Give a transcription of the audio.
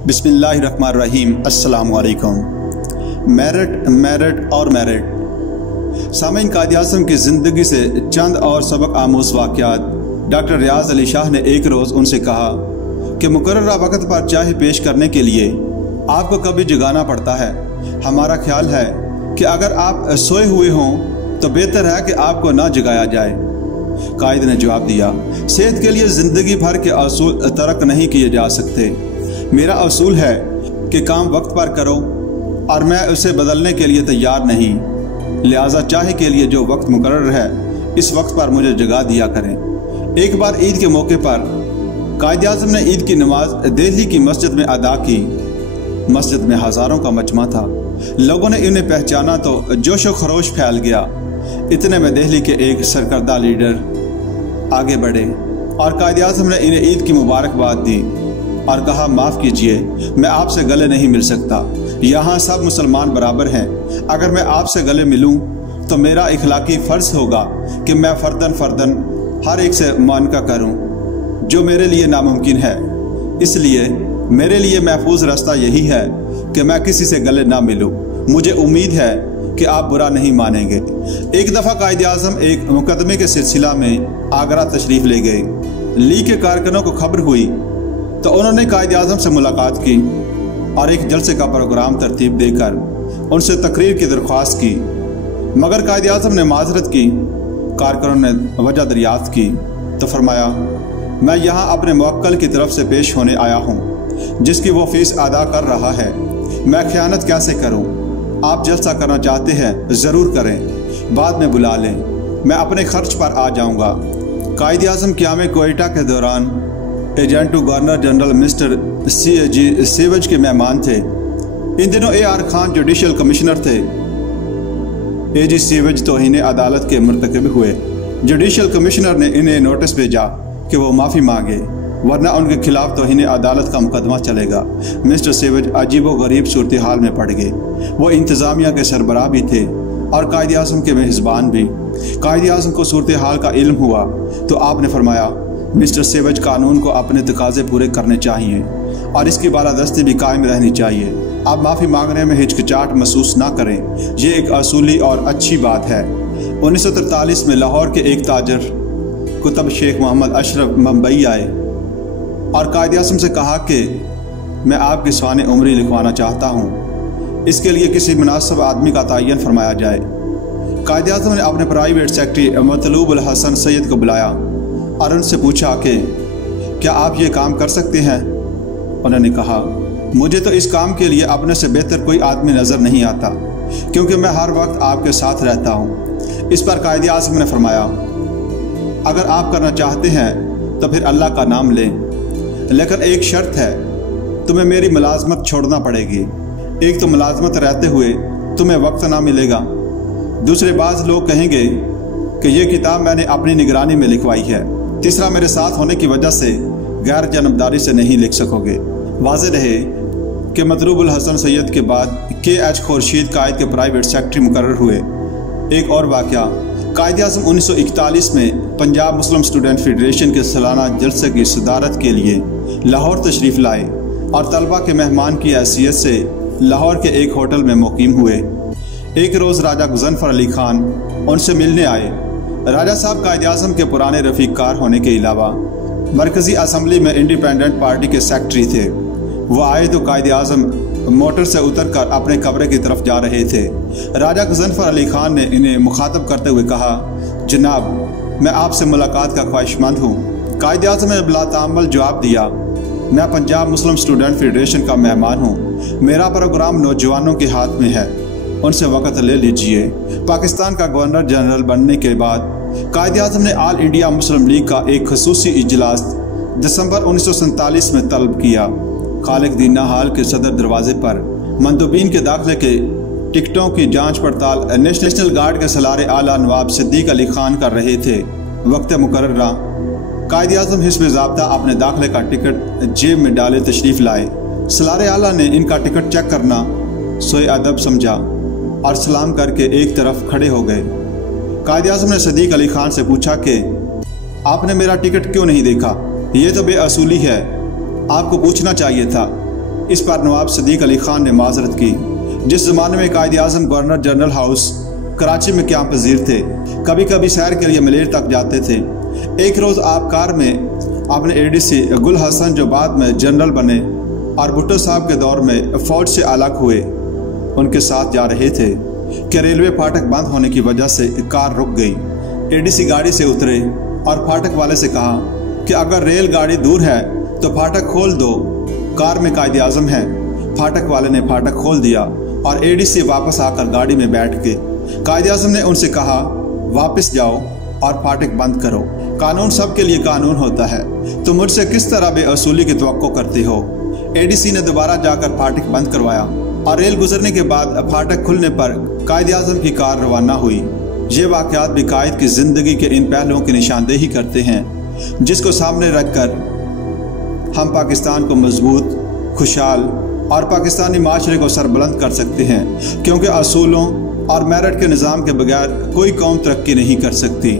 बिस्मिल्लाहिर्रहमानिर्रहीम। अस्सलामु अलैकुम। मेरिट और मेरिट। सामीन, कायद-ए-आज़म की ज़िंदगी से चंद और सबक आमूज़ वाक़यात। डॉक्टर रियाज़ अली शाह ने एक रोज़ उनसे कहा कि मुकर्ररा वक़्त पर चाय पेश करने के लिए आपको कभी जगाना पड़ता है। हमारा ख्याल है कि अगर आप सोए हुए हों तो बेहतर है कि आपको ना जगाया जाए। कायद ने जवाब दिया, सेहत के लिए ज़िंदगी भर के असूल तर्क नहीं किए जा सकते। मेरा असूल है कि काम वक्त पर करो और मैं उसे बदलने के लिए तैयार नहीं। लिहाजा चाहे के लिए जो वक्त मुकर्रर है इस वक्त पर मुझे जगा दिया करें। एक बार ईद के मौके पर कायद-ए-आज़म ने ईद की नमाज दिल्ली की मस्जिद में अदा की। मस्जिद में हज़ारों का मजमा था। लोगों ने इन्हें पहचाना तो जोशो खरोश फैल गया। इतने में दिल्ली के एक सरकर्दा लीडर आगे बढ़े और कायद-ए-आज़म ने इन्हें ईद की मुबारकबाद दी और कहा, माफ़ कीजिए, मैं आपसे गले नहीं मिल सकता। यहाँ सब मुसलमान बराबर हैं। अगर मैं आपसे गले मिलूँ तो मेरा इखलाकी फ़र्ज़ होगा कि मैं फ़र्दन हर एक से मुआनका करूँ, जो मेरे लिए नामुमकिन है। इसलिए मेरे लिए महफूज रास्ता यही है कि मैं किसी से गले ना मिलूँ। मुझे उम्मीद है कि आप बुरा नहीं मानेंगे। एक दफ़ा कायद-ए-आज़म एक मुकदमे के सिलसिला में आगरा तशरीफ़ ले गए। लीग के कारकुनों को खबर हुई तो उन्होंने कायद-ए-आज़म से मुलाकात की और एक जलसे का प्रोग्राम तरतीब देकर उनसे तकरीर की दरख्वास्त की, मगर कायद-ए-आज़म ने माजरत की। कारकुनों ने वजह दरियाफ्त की तो फरमाया, मैं यहाँ अपने मुवक्किल की तरफ से पेश होने आया हूँ जिसकी वो फीस अदा कर रहा है। मैं ख़यानत कैसे करूँ? आप जलसा करना चाहते हैं ज़रूर करें, बाद में बुला लें, मैं अपने खर्च पर आ जाऊँगा। कायद-ए-आज़म क़याम कोयटा के दौरान agent to governor general mister C.G. Savage के मेहमान थे। इन दिनों A.R. खान जुडिशल कमिश्नर थे। A.G. सेवज तौहीन अदालत के मुर्तकिब हुए। जुडिशल कमिश्नर ने इन्हें नोटिस भेजा कि वो माफ़ी मांगे वरना उनके खिलाफ तौहीन अदालत का मुकदमा चलेगा। मिस्टर सेवज अजीबो गरीब सूरत हाल में पड़ गए। वो इंतज़ामिया के सरबराह भी थे और कायद-ए-आज़म के मेज़बान भी। कायद-ए-आज़म को सूरत हाल का इल्म हुआ तो आपने फरमाया, मिस्टर सेवज, कानून को अपने तकाजे पूरे करने चाहिए और इसकी बालादस्ती भी कायम रहनी चाहिए। आप माफ़ी मांगने में हिचकिचाहट महसूस ना करें, ये एक असूली और अच्छी बात है। 1943 में लाहौर के एक ताजर कुतुब शेख मोहम्मद अशरफ मुंबई आए और कायद-ए-आज़म से कहा कि मैं आपकी सवाने उम्री लिखवाना चाहता हूँ, इसके लिए किसी मुनासिब आदमी का तयन फरमाया जाए। कायद-ए-आज़म ने अपने प्राइवेट सेक्रेटरी मतलूब अल हसन सैयद को बुलाया और उनसे पूछा कि क्या आप ये काम कर सकते हैं? उन्होंने कहा, मुझे तो इस काम के लिए अपने से बेहतर कोई आदमी नज़र नहीं आता, क्योंकि मैं हर वक्त आपके साथ रहता हूँ। इस पर कायद-ए-आज़म ने फरमाया, अगर आप करना चाहते हैं तो फिर अल्लाह का नाम लें, लेकिन एक शर्त है, तुम्हें मेरी मुलाजमत छोड़ना पड़ेगी। एक तो मुलाजमत रहते हुए तुम्हें वक्त ना मिलेगा, दूसरे बाज़ लोग कहेंगे कि ये किताब मैंने अपनी निगरानी में लिखवाई है, तीसरा मेरे साथ होने की वजह से गैर जानबदारी से नहीं लिख सकोगे। वाज़ेह रहे कि मतलूब अल हसन सैयद के बाद K.H. खुर्शीद कायद के प्राइवेट सेक्रेटरी मुकर्रर हुए। एक और वाक़या, कायद-ए-आज़म 1941 में पंजाब मुस्लिम स्टूडेंट फेडरेशन के सालाना जलसे की सदारत के लिए लाहौर तशरीफ़ लाए और तलबा के मेहमान की हैसियत से लाहौर के एक होटल में मुकीम हुए। एक रोज़ राजा गुज़नफ़र अली खान उनसे मिलने आए। राजा साहब कायद-ए-आज़म के पुराने रफ़ीक़ार होने के अलावा मरकज़ी असम्बली में इंडिपेंडेंट पार्टी के सेक्रेटरी थे। वो आए तो कायद-ए-आज़म मोटर से उतरकर अपने कमरे की तरफ जा रहे थे। राजा गुज़नफ़र अली खान ने इन्हें मुखातब करते हुए कहा, जनाब, मैं आपसे मुलाकात का ख्वाहिशमंद हूँ। कायद-ए-आज़म ने बिलाताम्मुल जवाब दिया, मैं पंजाब मुस्लिम स्टूडेंट फेडरेशन का मेहमान हूँ, मेरा प्रोग्राम नौजवानों के हाथ में है, उनसे वक़्त ले लीजिए। पाकिस्तान का गवर्नर जनरल बनने के बाद कायद-ए-आज़म ने ऑल इंडिया मुस्लिम लीग का एक खसूसी इजलास दिसंबर 1947 में तलब किया। खालिद दीना हाल के सदर दरवाजे पर मंदूबीन के दाखिले के टिकटों की जांच पड़ताल नेशनल गार्ड के सलारे आला नवाब सिद्दीक अली खान कर रहे थे। वक्त मुकर्ररा कायद-ए-आज़म हिस्ब ज़ाब्ता अपने दाखिले का टिकट जेब में डाले तशरीफ़ लाए। सलारे आला ने इनका टिकट चेक करना सोए अदब समझा और सलाम करके एक तरफ खड़े हो गए। कायद-ए-आज़म ने सिद्दीक अली खान से पूछा कि आपने मेरा टिकट क्यों नहीं देखा? ये तो बेअसूली है, आपको पूछना चाहिए था। इस पर नवाब सदीक अली खान ने माजरत की। जिस ज़माने में कायद आज़म गवर्नर जनरल हाउस कराची में क़याम पज़ीर थे, कभी कभी सैर के लिए मलेर तक जाते थे। एक रोज़ आप कार में अपने एडीसी गुल हसन, जो बाद में जनरल बने और भुट्टो साहब के दौर में फ़ौज से अलग हुए, उनके साथ जा रहे थे कि रेलवे फाटक बंद होने की वजह से कार रुक गई। एडीसी गाड़ी से उतरे और फाटक वाले से कहा कि अगर रेलगाड़ी दूर है तो फाटक खोल दो, कार में कायद आज़म है। फाटक वाले ने फाटक खोल दिया और एडीसी वापस आकर गाड़ी में बैठ के कायद आज़म ने उनसे कहा, वापस जाओ और फाटक बंद करो। कानून सबके लिए कानून होता है, तो मुझसे किस तरह बेअसूली की तवक्को करते हो। एडीसी ने दोबारा जाकर फाटक बंद करवाया और रेल गुजरने के बाद फाटक खुलने पर कायद आज़म की कार रवाना हुई। ये वाक़यात भी कायद की ज़िंदगी के इन पहलुओं की निशानदेही करते हैं जिसको सामने रखकर हम पाकिस्तान को मजबूत, खुशहाल और पाकिस्तानी माशरे को सरबुलंद कर सकते हैं, क्योंकि असूलों और मेरिट के निज़ाम के बगैर कोई कौम तरक्की नहीं कर सकती।